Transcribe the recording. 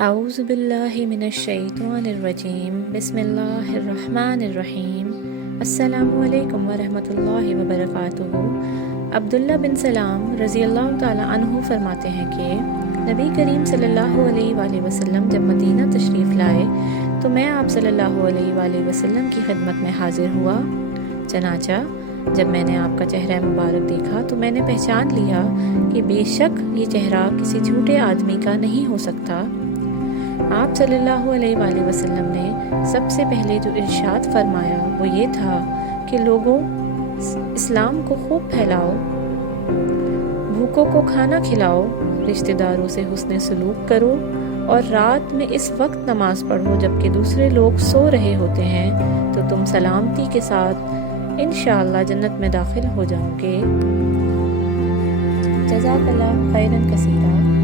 اعوذ باللہ من الشیطان الرجیم بسم اللہ الرحمن الرحیم السلام علیکم ورحمۃ اللہ وبرکاتہ۔ عبداللہ بن سلام رضی اللہ تعالیٰ عنہ فرماتے ہیں کہ نبی کریم صلی اللہ علیہ وآلہ وسلم جب مدینہ تشریف لائے تو میں آپ صلی اللہ علیہ وآلہ وسلم کی خدمت میں حاضر ہوا۔ چنانچہ جب میں نے آپ کا چہرہ مبارک دیکھا تو میں نے پہچان لیا کہ بے شک یہ چہرہ کسی جھوٹے آدمی کا نہیں ہو سکتا۔ آپ صلی اللہ علیہ وآلہ وسلم نے سب سے پہلے جو ارشاد فرمایا وہ یہ تھا کہ لوگوں اسلام کو خوب پھیلاؤ، بھوکوں کو کھانا کھلاؤ، رشتہ داروں سے حسن سلوک کرو اور رات میں اس وقت نماز پڑھو جبکہ دوسرے لوگ سو رہے ہوتے ہیں تو تم سلامتی کے ساتھ انشاءاللہ جنت میں داخل ہو جاؤ گے۔ جزاک اللہ خیراً کثیرا۔